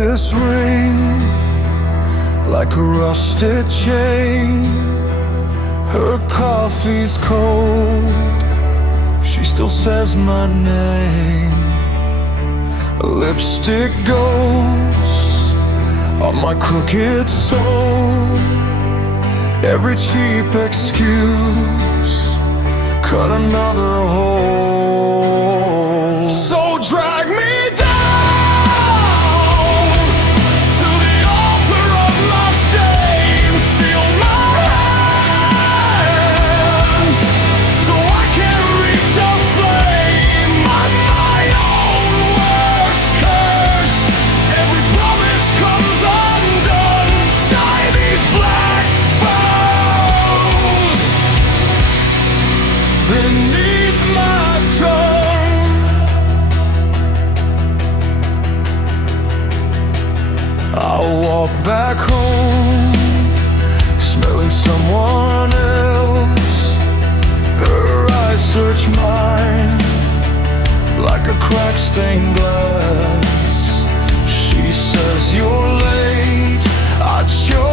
this ring like a rusted chain. Her coffee's cold, she still says my name. A lipstick goes on my crooked soul. Every cheap excuse cut another hole. So drag me down to the altar of my shame. Seal my hands so I can reach a flame. I'm my own worst curse. Every promise comes undone. Tie these black vows beneath my tongue. I'll walk back home, smelling someone else. Her eyes search mine like a cracked stained glass. She says you're late, I chose